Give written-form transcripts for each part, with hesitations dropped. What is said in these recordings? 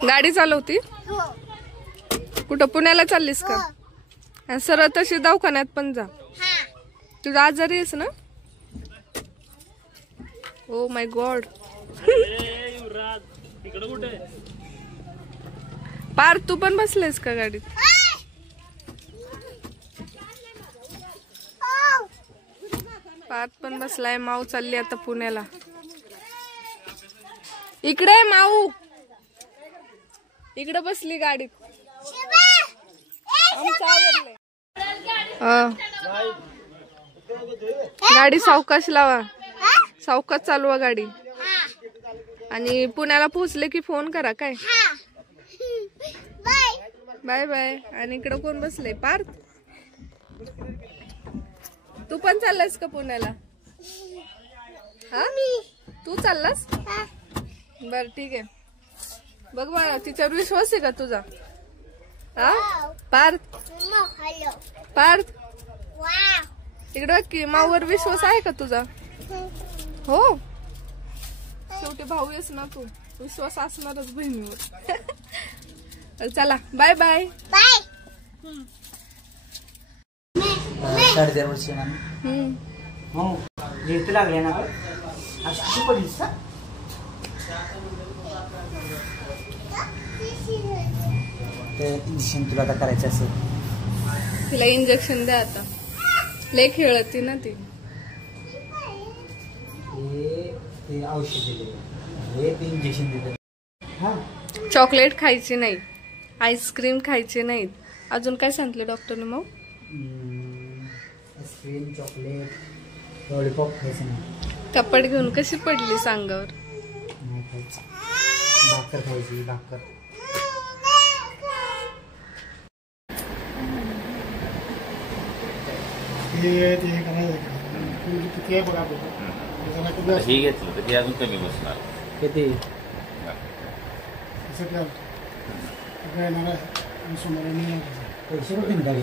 गाडी चालवती? कुठं पुण्याला चाललीस का? सरळ तशी दवाखान्यात पण जा. तुझा आजारी आहेस ना? Oh my God. पार तू पण बसलेस का गाडीत? पार्थ पण बसलाय. माऊ चालली आता पुण्याला. इकडे माऊ, इकडे बसली गाडीत. गाडी सावकाश लावा, सावकाश चालवा गाडी. आणि पुण्याला पोहोचले की फोन करा काय. Bye bye. आणि इकडे कोण बसले? पार्थ. तू पण चाललास का पुण्याला? हा, तू चाललास? बर ठीक आहे. बघ बाळा, तिच्यावर विश्वास आहे का तुझा? हा पार्थ, पार्थ इकडं की. माऊवर विश्वास आहे का तुझा? हो, शेवटी भाऊ आहेस ना तू, विश्वास असणारच बहिणीवर. चला बाय बाय. बाय. 4.5 वर्ष हो जेवते लागले ना. अशी पडलीस का? इंजेक्शन तुला आता करायचं असेल. तिला इंजेक्शन द्या आता. लय खेळती ना ती. हे औषध दिले, ते इंजेक्शन दिलं. हा, चॉकलेट खायची नाही, आईस्क्रीम खायची नाहीत. अजून काय सांगितलं डॉक्टरने? मग आईस्क्रीम, चॉकलेट, लॉलीपॉप खायचं नाही. कपड घेऊन कशी पडली सांगावर? नाही खायचं. भाकर खायची, भाकर. हे घेतलं तर ते अजून कमी बसणार. किती? पैसे कुठे निघाले?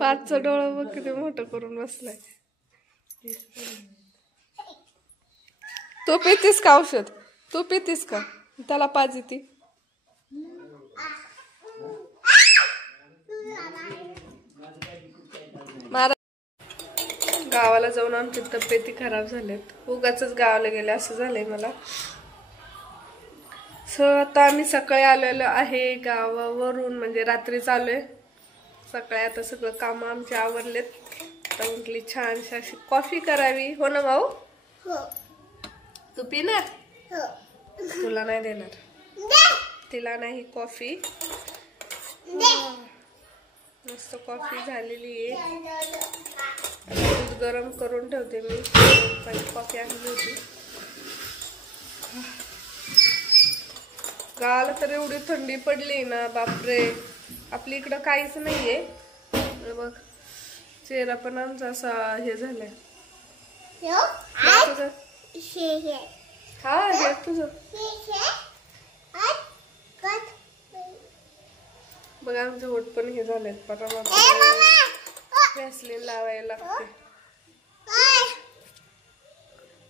पाचचं डोळं बघ किती मोठं करून बसलाय. तू पितीस का औषध? तू पितीस का? त्याला पाच येते. गावाला जाऊन आमची तब्येती खराब झाल्यात. उगाच गावाला गेले असं झालंय मला. आता आम्ही सकाळी आलेलो आहे गावावरून, म्हणजे रात्री चालूय. सकाळी आता सगळं काम आमचे आवरलेत. आता म्हटली छानशी अशी कॉफी करावी. हो ना भाऊ? तू पिणार? तुला नाही देणार, तिला नाही कॉफी. मस्त कॉफी झालेली आहे. दूध गरम करून ठेवते मी. कॉफी आणली होती. गावाला तर एवढी थंडी पडली ना, बापरे. आपली इकडं काहीच नाहीये. बघ, चेहरा पण आमचा असा हे झालाय. हा, हे तुझं बघ. आमचे होट पण हे झालेत. व्हॅसलीन लावायला लागते.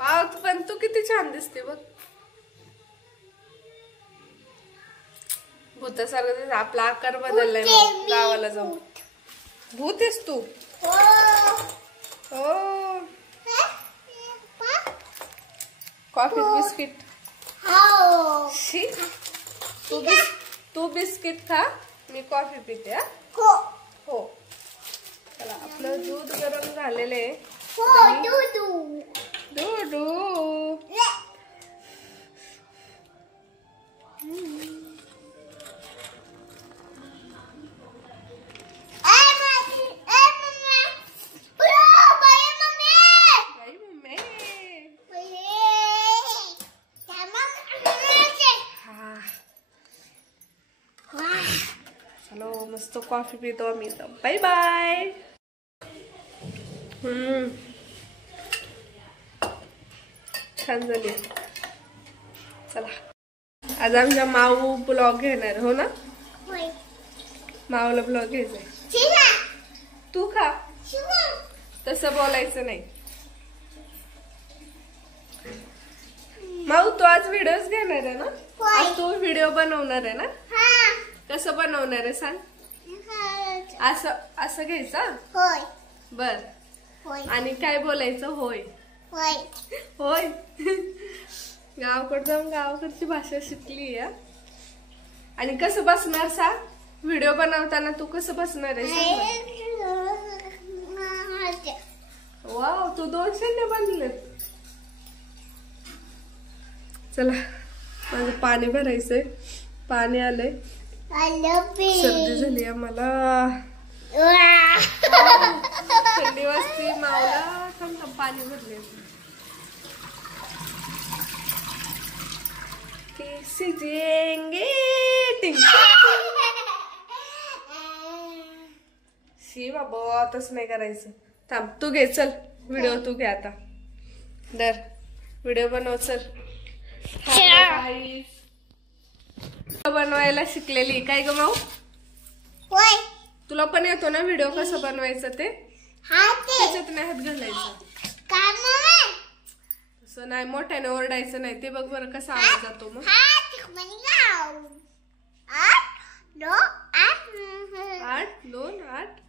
पावत पण तू किती छान दिसते बघ. भूतासारखं. आपला आकार बदललाय. मग गावाला जाऊ. भूत आहेस तू? हो. Coffee biscuit. तू बिस्किट खा, मी कॉफी पिते. हो. चला, आपलं दूध गरम झालेले. दूधू. चलो मस्त कॉफी पितो आम्ही. Bye bye. छान झाली. चला, आज आमच्या माऊ ब्लॉग घेणार. हो ना? माऊला ब्लॉग घ्यायचंय. तू खा. तसं बोलायचं नाही. तू आज व्हिडिओच घेणार आहे ना? आज तू व्हिडिओ बनवणार आहे ना? कसं बनवणार आहे सांग? असं असं घ्यायचं. होय बर. होय आणि काय बोलायचं? होय होय होय. गावाकडे जाऊन गावाकडची भाषा शिकली या. आणि कसं बसणार सांग? व्हिडिओ बनवताना तू कसं बसणार आहे सांग? वाव, तू 2 शेंडे बांधलेत. चला माझं पाणी भरायचंय. पाणी आलंय. सर्दी झाली आम्हाला. थंडी वाजती मावला. थांब पाणी भरले. कैसे जिएंगे शी बाबा, तसं नाही करायचं. थांब तू घे. चल व्हिडिओ तू घे आता. दर व्हिडिओ बनव. चल. बनवायला शिकलेली काय ग माऊ? होय तुला पण येतो ना व्हिडिओ कसं बनवायचं ते? त्याच्यात नाही हात घालायचं. तसं नाही, मोठ्याने ओरडायचं नाही. ते बघ बरं कसा आवाज जातो मग. 8 2 8.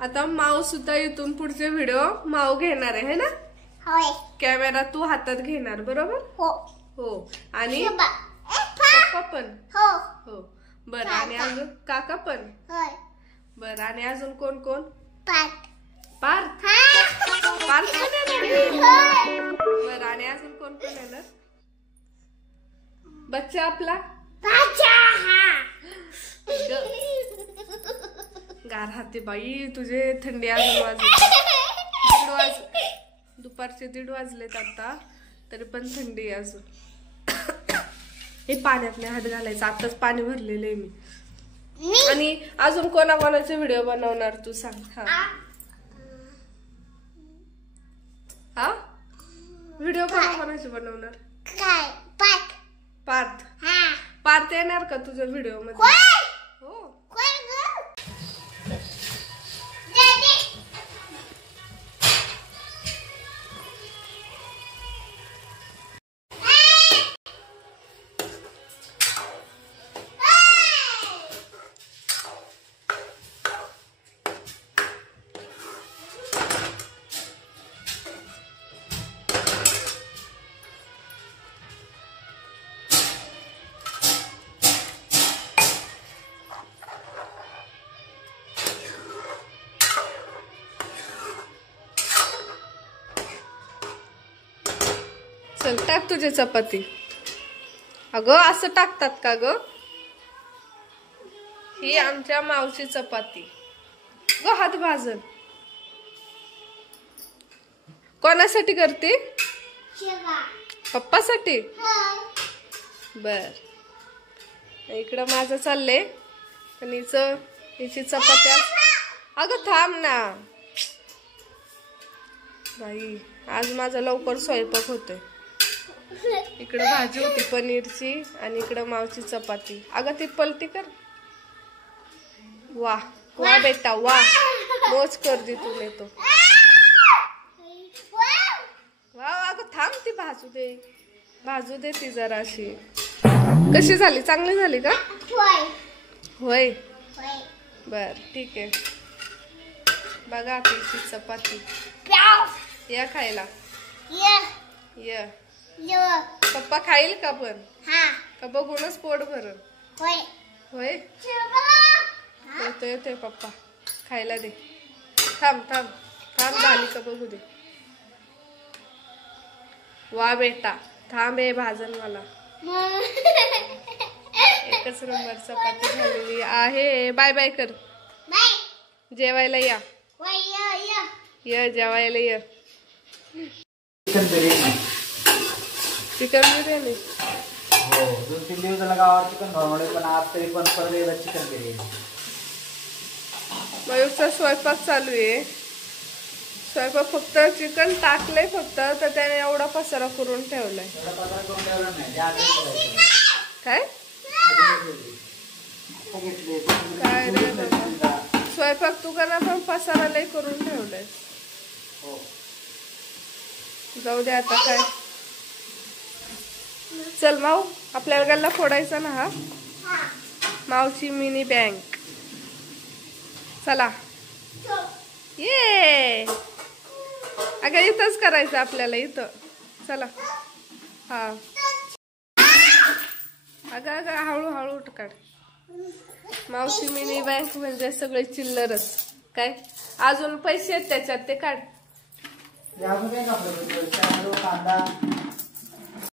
आता माऊ सुद्धा इथून पुढचे व्हिडिओ माऊ घेणार आहे ना? होय कॅमेरा तू हातात घेणार बरोबर? हो हो. आणि पप्पा पण? हो हो. बर. आणि अजून काका पण? होय बर. आणि अजून कोण कोण? पाठ पार्थ. पार्थ पण येणार? बर. आणि अजून कोण कोण येणार? बच्चा आपला? गार हाते बाई तुझे. थंडी अजून वाजली. दुपारचे 1:30 वाजलेत आता, तरी पण थंडी आहे अजून. हे पाण्यात नाही हात घालायचं. आताच पाणी भरलेलं आहे मी. आणि अजून कोणाकोणाचे व्हिडिओ बनवणार तू सांग? हा व्हिडिओ कोणाकोणाचे बनवणार? काय पाठ पार्थ. हा पार्थ येणार का तुझ्या व्हिडिओ मध्ये? हो. चल टाक तुझे चपाती. अगं असं टाकतात का ग? ही आमच्या मावशी चपाती. ग हात भाजन. कोणासाठी करते? पप्पासाठी? बर. इकडं माझं चाललंय. आणि हिची चपात्या. अगं थांब ना बाई. आज माझा लवकर स्वयंपाक होतोय. इकडं भाजी होती पनीरची आणि इकडं मावची चपाती. अगं ती पलटी कर. वा वा बेटा वा. मोज कर दी तूने तो. वा. अगं थांब, ती भाजू दे ती जराशी. कशी झाली? चांगली झाली का? होय. बर ठीक आहे. बघा तिची चपाती. या खायला. या. पप्पा खाईल का पण? का बघूनच पोट भरल? होय. येतोय पप्पा. खायला दे. थांब झाली का बघू दे. वा बेटा थांब. भाजन मला. एकच नंबर चपाती झालेली आहे. बाय बाय कर. जेवायला या. जेवायला या. चिकन बिर्याणी. हो 2-3 दिवस झाला गावात चिकन बनवले, पण आज तरी पण परत एकदा चिकन बिर्याणी. मयूरचा स्वयंपाक चालू आहे. स्वयंपाक फक्त चिकन टाकलंय फक्त, तर त्याने एवढा पसारा करून ठेवलाय. काय काय रे बाबा. स्वयंपाक तू करा पण पसारा लय करून ठेवलाय. जाऊ दे आता काय. चल माऊ आपल्याला गल्ला फोडायचा ना हा. Mavchi mini bank. चला ये. अगं इथंच करायचं आपल्याला इथं. चला हा. अगं हळूहळू काढ. मावशी मिनी बँक म्हणजे सगळे चिल्लरच काय. अजून पैसे आहेत त्याच्यात ते काढ. अजून काय कापलं कांदा